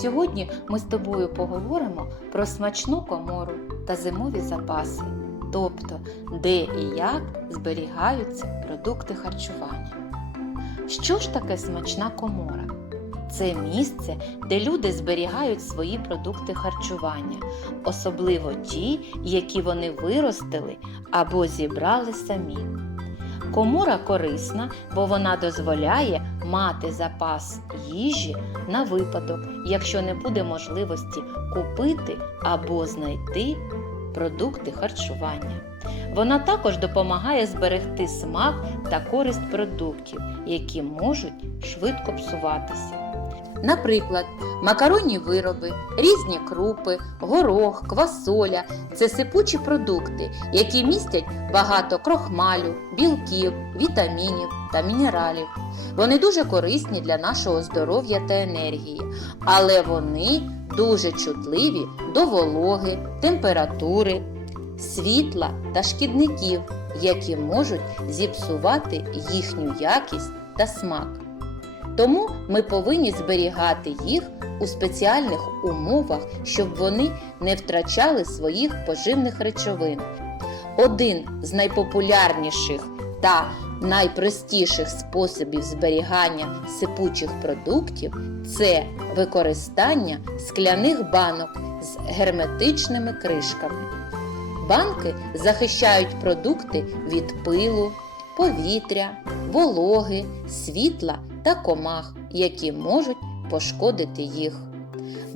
Сьогодні ми з тобою поговоримо про смачну комору та зимові запаси, тобто де і як зберігаються продукти харчування. Що ж таке смачна комора? Це місце, де люди зберігають свої продукти харчування, особливо ті, які вони виростили або зібрали самі. Комора корисна, бо вона дозволяє мати запас їжі на випадок, якщо не буде можливості купити або знайти продукти харчування. Вона також допомагає зберегти смак та користь продуктів, які можуть швидко псуватися. Наприклад, макаронні вироби, різні крупи, горох, квасоля це сипучі продукти, які містять багато крохмалю, білків, вітамінів та мінералів. Вони дуже корисні для нашого здоров'я та енергії, але вони дуже чутливі до вологи, температури, світла та шкідників, які можуть зіпсувати їхню якість та смак. Тому ми повинні зберігати їх у спеціальних умовах, щоб вони не втрачали своїх поживних речовин. Один з найпопулярніших та найпростіших способів зберігання сипучих продуктів це використання скляних банок з герметичними кришками. Банки захищають продукти від пилу, повітря, вологи, світла та комах, які можуть пошкодити їх.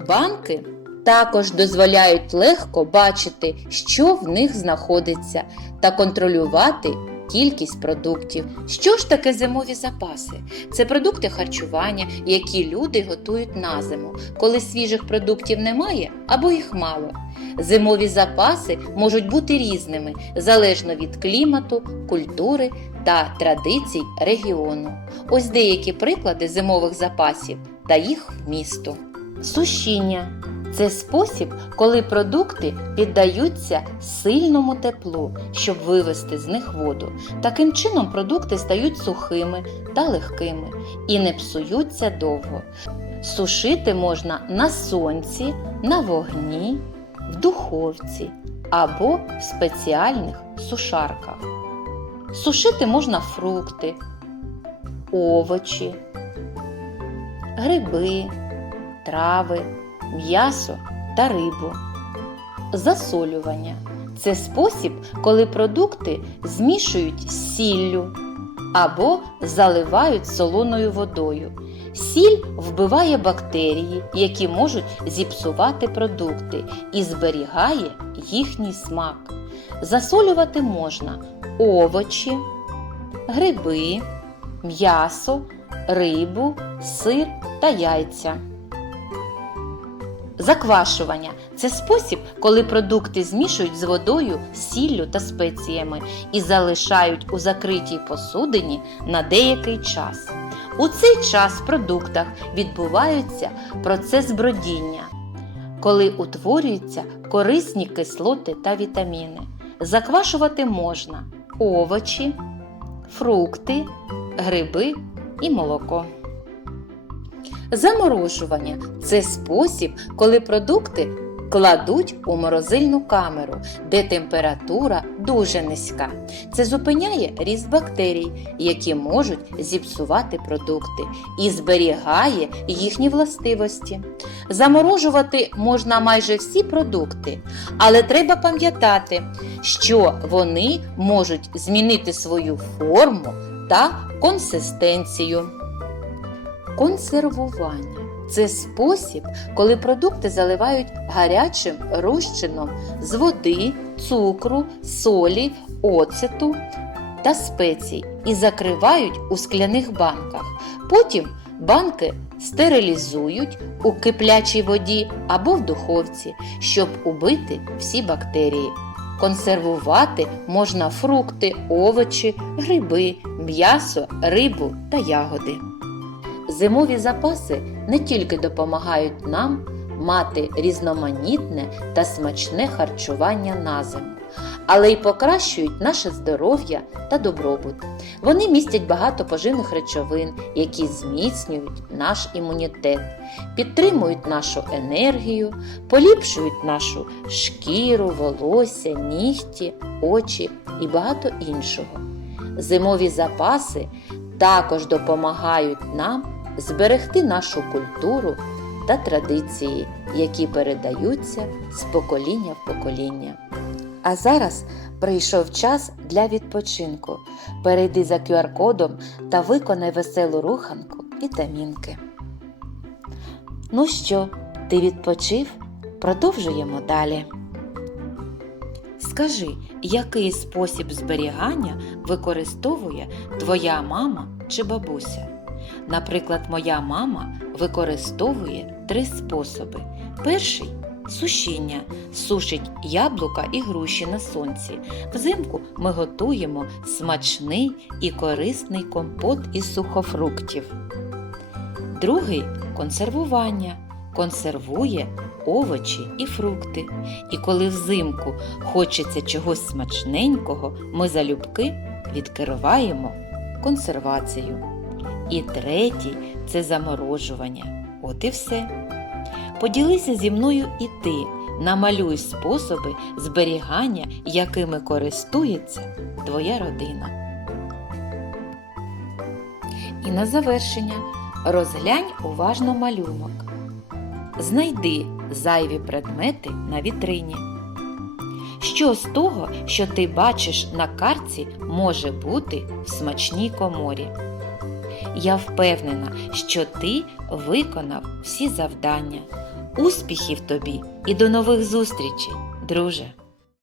Банки також дозволяють легко бачити, що в них знаходиться, та контролювати кількість продуктів. Що ж таке зимові запаси? Це продукти харчування, які люди готують на зиму, коли свіжих продуктів немає або їх мало. Зимові запаси можуть бути різними залежно від клімату, культури та традицій регіону. Ось деякі приклади зимових запасів та їх вмісту. Сушіння це спосіб, коли продукти піддаються сильному теплу, щоб вивести з них воду. Таким чином продукти стають сухими та легкими і не псуються довго. Сушити можна на сонці, на вогні, в духовці або в спеціальних сушарках. Сушити можна фрукти, овочі, гриби, трави, м'ясо та рибу. Засолювання це спосіб, коли продукти змішують з сіллю або заливають солоною водою. Сіль вбиває бактерії, які можуть зіпсувати продукти і зберігає їхній смак. Засолювати можна овочі, гриби, м'ясо, рибу, сир та яйця. Заквашування це спосіб, коли продукти змішують з водою, сіллю та спеціями і залишають у закритій посудині на деякий час. У цей час в продуктах відбувається процес бродіння, коли утворюються корисні кислоти та вітаміни. Заквашувати можна овочі, фрукти, гриби і молоко. Заморожування це спосіб, коли продукти кладуть у морозильну камеру, де температура дуже низька. Це зупиняє ріст бактерій, які можуть зіпсувати продукти, і зберігає їхні властивості. Заморожувати можна майже всі продукти, але треба пам'ятати, що вони можуть змінити свою форму та консистенцію. Консервування це спосіб, коли продукти заливають гарячим розчином з води, цукру, солі, оцету та спецій і закривають у скляних банках. Потім банки стерилізують у киплячій воді або в духовці, щоб убити всі бактерії. Консервувати можна фрукти, овочі, гриби, м'ясо, рибу та ягоди. Зимові запаси не тільки допомагають нам мати різноманітне та смачне харчування на зиму, але й покращують наше здоров'я та добробут. Вони містять багато поживних речовин, які зміцнюють наш імунітет, підтримують нашу енергію, поліпшують нашу шкіру, волосся, нігті, очі і багато іншого. Зимові запаси також допомагають нам зберегти нашу культуру та традиції, які передаються з покоління в покоління. А зараз прийшов час для відпочинку. Перейди за QR-кодом та виконай веселу руханку і тамінки. Ну що, ти відпочив? Продовжуємо далі. Скажи, який спосіб зберігання використовує твоя мама чи бабуся? Наприклад, моя мама використовує три способи. Перший сушіння, сушить яблука і груші на сонці. Взимку ми готуємо смачний і корисний компот із сухофруктів. Другий консервування. Консервує овочі і фрукти. І коли взимку хочеться чогось смачненького, ми залюбки відкриваємо консервацію. І третій це заморожування. От і все. Поділися зі мною і ти. Намалюй способи зберігання, якими користується твоя родина. І на завершення розглянь уважно малюнок. Знайди зайві предмети на вітрині. Що з того, що ти бачиш на картці, може бути в смачній коморі? Я впевнена, що ти виконав всі завдання. Успіхів тобі і до нових зустрічей, друже!